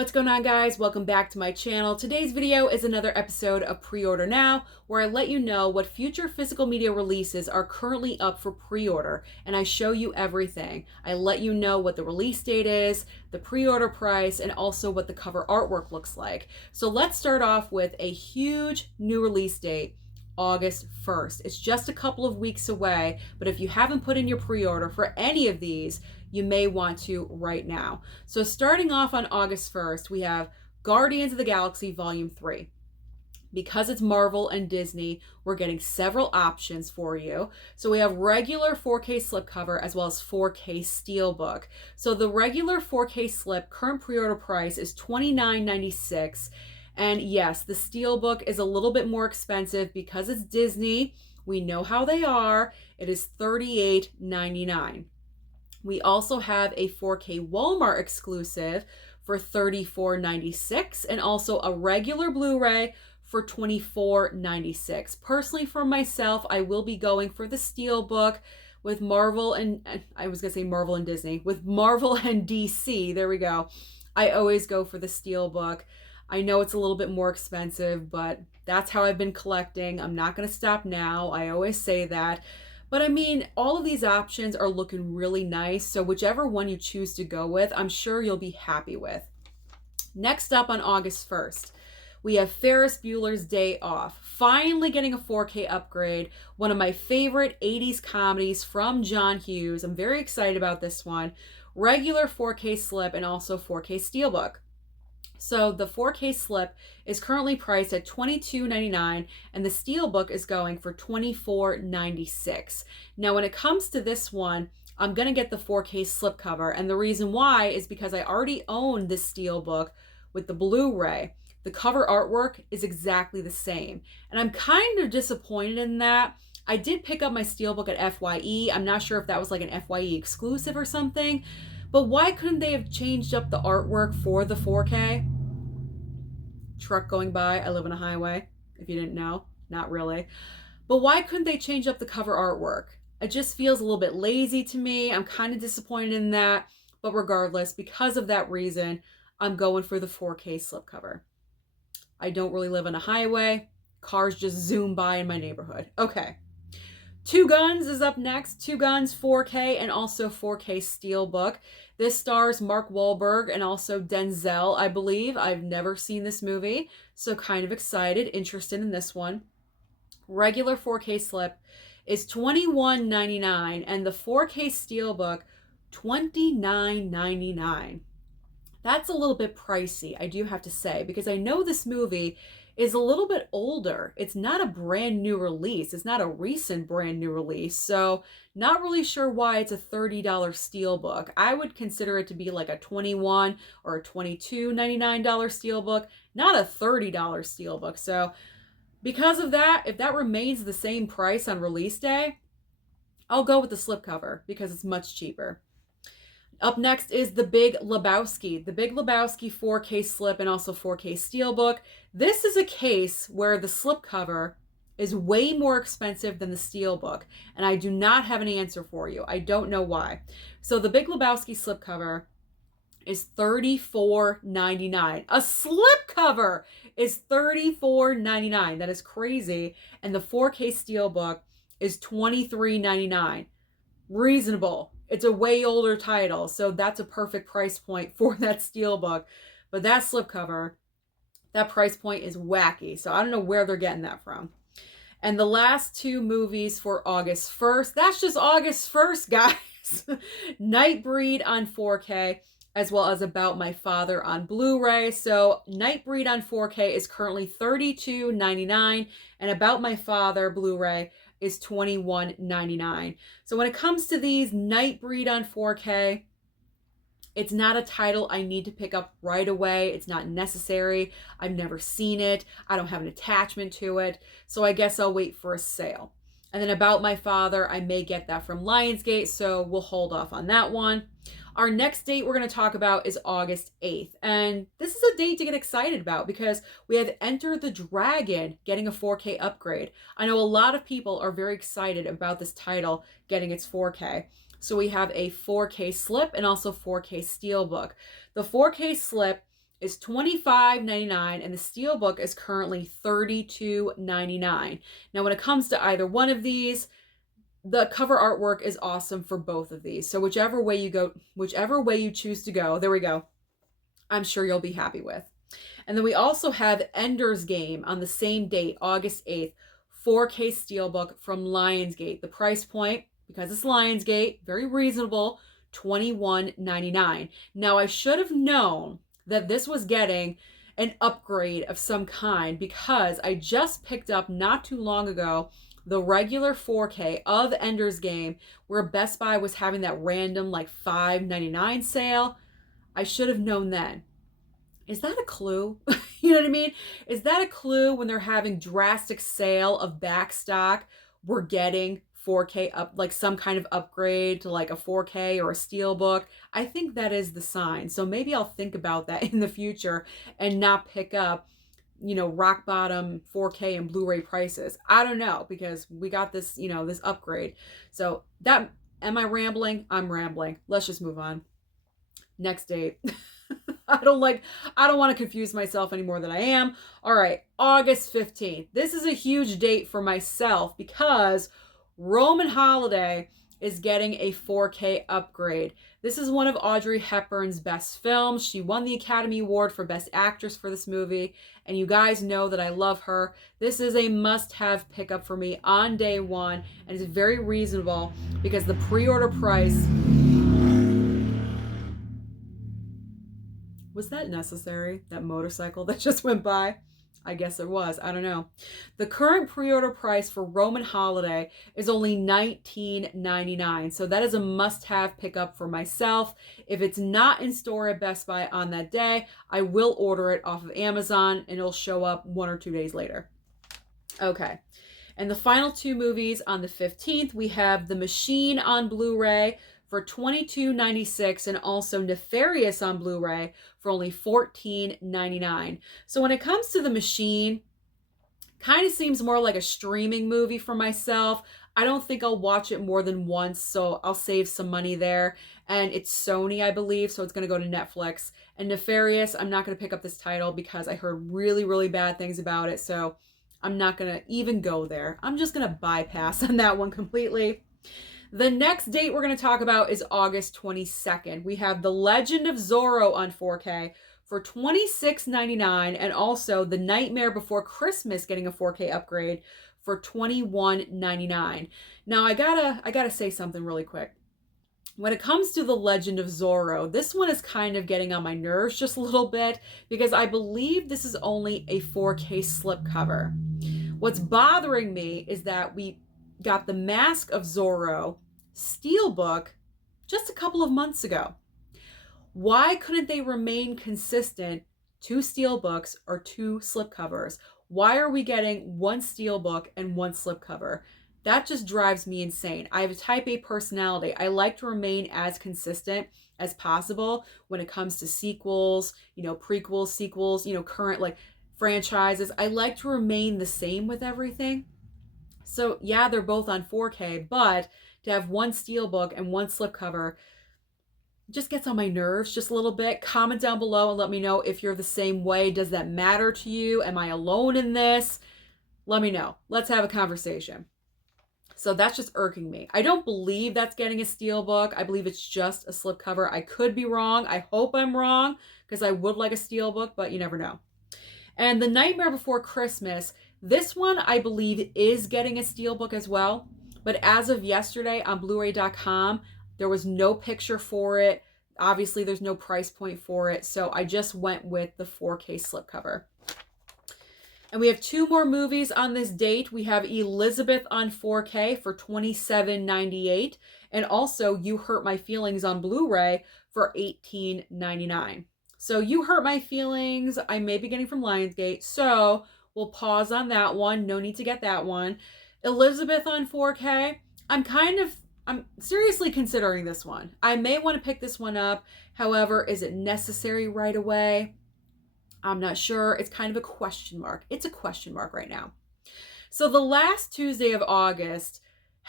What's going on, guys? Welcome back to my channel. Today's video is another episode of Preorder Now, where I let you know what future physical media releases are currently up for pre-order, and I show you everything. I let you know what the release date is, the pre-order price, and also what the cover artwork looks like. So let's start off with a huge new release date, August 1st. It's just a couple of weeks away, but if you haven't put in your pre-order for any of these, you may want to right now. So starting off on August 1st, we have Guardians of the Galaxy Volume 3. Because it's Marvel and Disney, we're getting several options for you. So we have regular 4K slipcover as well as 4K steelbook. So the regular 4K slip current pre-order price is $29.96. And yes, the steelbook is a little bit more expensive because it's Disney. We know how they are. It is $38.99. We also have a 4K Walmart exclusive for $34.96 and also a regular Blu-ray for $24.96. Personally, for myself, I will be going for the steelbook with Marvel and I was gonna say Marvel and Disney. With Marvel and DC, there we go. I always go for the steelbook. I know it's a little bit more expensive, but that's how I've been collecting. I'm not gonna stop now. I always say that. But I mean, all of these options are looking really nice. So whichever one you choose to go with, I'm sure you'll be happy with. Next up on August 1st, we have Ferris Buellers Day Off. Finally getting a 4K upgrade. One of my favorite 80s comedies from John Hughes. I'm very excited about this one. Regular 4K slip and also 4K steelbook. So the 4K slip is currently priced at $22.99 and the steelbook is going for $24.96. Now when it comes to this one, I'm going to get the 4K slipcover, and the reason why is because I already own this steelbook with the Blu-ray. The cover artwork is exactly the same, and I'm kind of disappointed in that. I did pick up my steelbook at FYE. I'm not sure if that was like an FYE exclusive or something. But why couldn't they have changed up the artwork for the 4K? Truck going by. I live on a highway, if you didn't know. Not really. But why couldn't they change up the cover artwork? It just feels a little bit lazy to me. I'm kind of disappointed in that. But regardless, because of that reason, I'm going for the 4K slipcover. I don't really live on a highway. Cars just zoom by in my neighborhood. Okay. Two Guns is up next. Two Guns 4K and also 4K steelbook. This stars Mark Wahlberg and also Denzel, I believe. I've never seen this movie, so kind of excited, interested in this one. Regular 4K slip is $21.99 and the 4K steelbook $29.99. That's a little bit pricey, I do have to say, because I know this movie is a little bit older. It's not a brand new release. It's not a recent brand new release. So not really sure why it's a $30 steelbook. I would consider it to be like a $21 or a $22.99 steelbook, not a $30 steelbook. So because of that, if that remains the same price on release day, I'll go with the slipcover because it's much cheaper. Up next is The Big Lebowski. The Big Lebowski 4K slip and also 4K steelbook. This is a case where the slipcover is way more expensive than the steelbook, and I do not have an answer for you. I don't know why. So the Big Lebowski slipcover is $34.99. A slipcover is $34.99. That is crazy. And the 4K steelbook is $23.99. Reasonable. It's a way older title, so that's a perfect price point for that steelbook. But that slipcover, that price point is wacky, so I don't know where they're getting that from. And the last two movies for August 1st, that's just August 1st, guys. NightBreed on 4K, as well as About My Father on Blu-ray. So NightBreed on 4K is currently $32.99, and About My Father Blu-ray is $21.99. So when it comes to these, NightBreed on 4K, it's not a title I need to pick up right away. It's not necessary. I've never seen it. I don't have an attachment to it. So I guess I'll wait for a sale. And then About My Father, I may get that from Lionsgate, so we'll hold off on that one. Our next date we're going to talk about is August 8th. And this is a date to get excited about because we have Enter the Dragon getting a 4K upgrade. I know a lot of people are very excited about this title getting its 4K. So we have a 4K slip and also 4K steelbook. The 4K slip is $25.99 and the Steelbook is currently $32.99. Now, when it comes to either one of these, the cover artwork is awesome for both of these. So whichever way you go, whichever way you choose to go, there we go, I'm sure you'll be happy with. And then we also have Ender's Game on the same date, August 8th, 4K Steelbook from Lionsgate. The price point, because it's Lionsgate, very reasonable, $21.99. Now, I should have known that this was getting an upgrade of some kind because I just picked up not too long ago the regular 4K of Ender's Game, where Best Buy was having that random like $5.99 sale. I should have known then. Is that a clue? You know what I mean? Is that a clue when they're having drastic sale of back stock? We're getting 4K up, like some kind of upgrade to like a 4K or a Steelbook. I think that is the sign. So maybe I'll think about that in the future and not pick up, you know, rock bottom 4K and Blu-ray prices. I don't know, because we got this, you know, this upgrade. So that, am I rambling? I'm rambling. Let's just move on. Next date. I don't want to confuse myself any more than I am. All right, August 15th. This is a huge date for myself because Roman Holiday is getting a 4K upgrade. This is one of Audrey Hepburn's best films. She won the Academy Award for Best Actress for this movie, and you guys know that I love her. This is a must-have pickup for me on day one, and it's very reasonable because the pre-order price... Was that necessary? That motorcycle that just went by? I guess it was. I don't know. The current pre-order price for Roman Holiday is only $19.99. So that is a must-have pickup for myself. If it's not in store at Best Buy on that day, I will order it off of Amazon and it'll show up 1 or 2 days later. Okay. And the final two movies on the 15th, we have The Machine on Blu-ray for $22.96 and also Nefarious on Blu-ray for only $14.99. So when it comes to The Machine, kind of seems more like a streaming movie for myself. I don't think I'll watch it more than once, so I'll save some money there. And it's Sony, I believe, so it's going to go to Netflix. And Nefarious, I'm not going to pick up this title because I heard really, really bad things about it, so I'm not going to even go there. I'm just going to bypass on that one completely. The next date we're going to talk about is August 22nd. We have The Legend of Zorro on 4K for $26.99 and also The Nightmare Before Christmas getting a 4K upgrade for $21.99. Now, I gotta say something really quick. When it comes to The Legend of Zorro, this one is kind of getting on my nerves just a little bit because I believe this is only a 4K slipcover. What's bothering me is that we got The Mask of Zorro Steelbook just a couple of months ago. Why couldn't they remain consistent, 2 Steelbooks or 2 slipcovers? Why are we getting 1 Steelbook and 1 slipcover? That just drives me insane. I have a type A personality. I like to remain as consistent as possible when it comes to sequels, you know, prequels, sequels, you know, current like franchises. I like to remain the same with everything. So yeah, they're both on 4K, but to have 1 Steelbook and 1 slipcover just gets on my nerves just a little bit. Comment down below and let me know if you're the same way. Does that matter to you? Am I alone in this? Let me know. Let's have a conversation. So that's just irking me. I don't believe that's getting a Steelbook. I believe it's just a slipcover. I could be wrong. I hope I'm wrong because I would like a Steelbook, but you never know. And The Nightmare Before Christmas, this one I believe is getting a Steelbook as well. But as of yesterday on blu-ray.com, there was no picture for it. Obviously, there's no price point for it. So I just went with the 4K slipcover. And we have 2 more movies on this date. We have Elizabeth on 4K for $27.98. And also You Hurt My Feelings on Blu-ray for $18.99. So You Hurt My Feelings, I may be getting from Lionsgate. So we'll pause on that one. No need to get that one. Elizabeth on 4K, I'm seriously considering this one. I may want to pick this one up. However, is it necessary right away? I'm not sure. It's kind of a question mark. It's a question mark right now. So the last Tuesday of August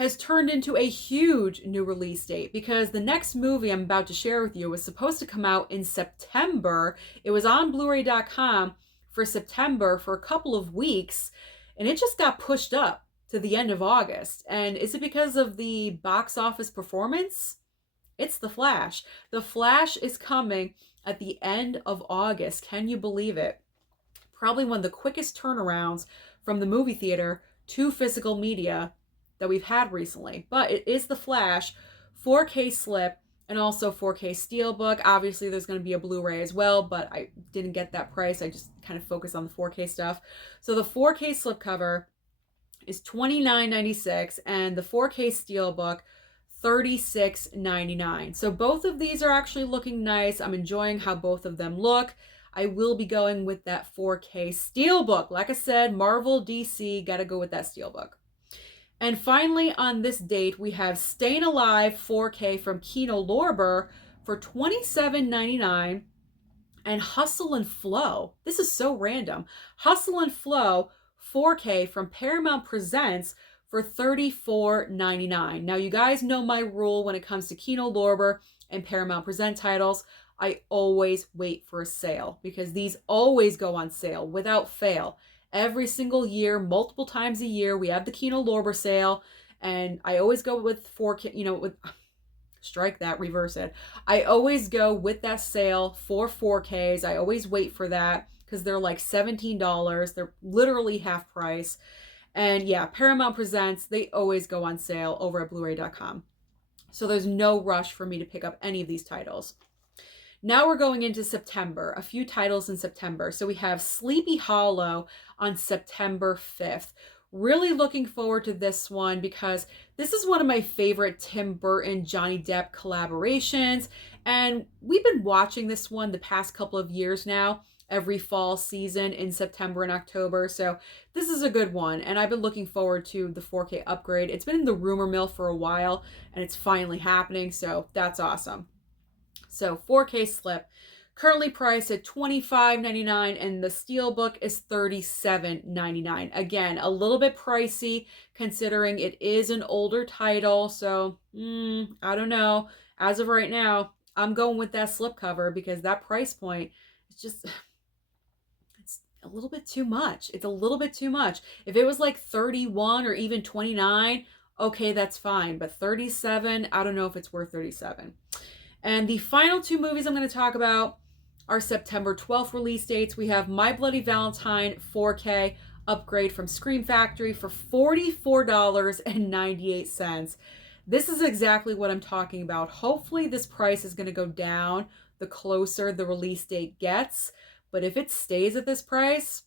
has turned into a huge new release date, because the next movie I'm about to share with you was supposed to come out in September. It was on blu-ray.com for September for a couple of weeks, and it just got pushed up to the end of August. And is it because of the box office performance? It's The Flash. The Flash is coming at the end of August. Can you believe it? Probably one of the quickest turnarounds from the movie theater to physical media that we've had recently. But it is The Flash, 4K slip, and also 4K steelbook. Obviously, there's going to be a Blu-ray as well, but I didn't get that price. I just kind of focused on the 4K stuff. So the 4K slipcover is $29.96, and the 4K steelbook $36.99. So both of these are actually looking nice. I'm enjoying how both of them look. I will be going with that 4K steelbook. Like I said, Marvel, DC, gotta go with that steelbook. And finally, on this date, we have Staying Alive 4K from Kino Lorber for $27.99, and Hustle and Flow. This is so random. Hustle and Flow 4K from Paramount Presents for $34.99. Now, you guys know my rule when it comes to Kino Lorber and Paramount Present titles. I always wait for a sale, because these always go on sale without fail. Every single year, multiple times a year, we have the Kino Lorber sale, and I always go with 4K, strike that, reverse it. I always go with that sale for 4Ks. I always wait for that because they're like $17. They're literally half price. And yeah, Paramount Presents, they always go on sale over at blu-ray.com. So there's no rush for me to pick up any of these titles. Now we're going into September, a few titles in September. So we have Sleepy Hollow on September 5th. Really looking forward to this one, because this is one of my favorite Tim Burton, Johnny Depp collaborations. And we've been watching this one the past couple of years now, every fall season in September and October. So this is a good one, and I've been looking forward to the 4K upgrade. It's been in the rumor mill for a while, and it's finally happening, so that's awesome. So 4K slip, currently priced at $25.99, and the steelbook is $37.99. Again, a little bit pricey considering it is an older title, so I don't know. As of right now, I'm going with that slipcover, because that price point is just... a little bit too much. It's a little bit too much. If it was like 31 or even 29, okay, that's fine. But 37, I don't know if it's worth 37. And the final two movies I'm going to talk about are September 12th release dates. We have My Bloody Valentine 4K upgrade from Scream Factory for $44.98. This is exactly what I'm talking about. Hopefully this price is going to go down the closer the release date gets. But if it stays at this price,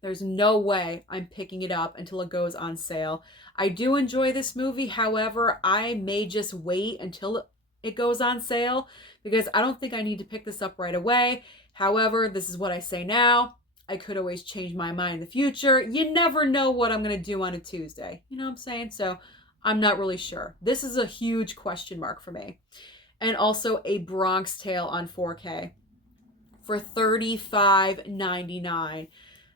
there's no way I'm picking it up until it goes on sale. I do enjoy this movie. However, I may just wait until it goes on sale, because I don't think I need to pick this up right away. However, this is what I say now. I could always change my mind in the future. You never know what I'm going to do on a Tuesday. You know what I'm saying? So I'm not really sure. This is a huge question mark for me. And also a Bronx Tale on 4K. For $35.99.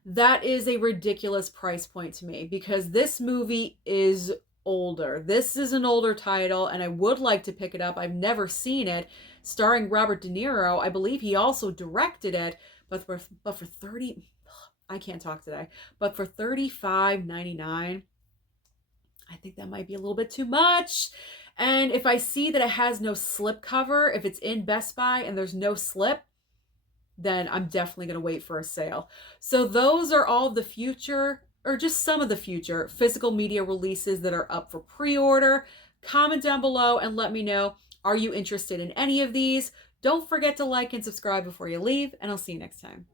That is a ridiculous price point to me, because this movie is older. This is an older title, and I would like to pick it up. I've never seen it. Starring Robert De Niro. I believe he also directed it, but for I can't talk today. But for $35.99, I think that might be a little bit too much. And if I see that it has no slip cover, if it's in Best Buy and there's no slip, then I'm definitely going to wait for a sale. So those are all the future, or just some of the future, physical media releases that are up for pre-order. Comment down below and let me know, are you interested in any of these? Don't forget to like and subscribe before you leave, and I'll see you next time.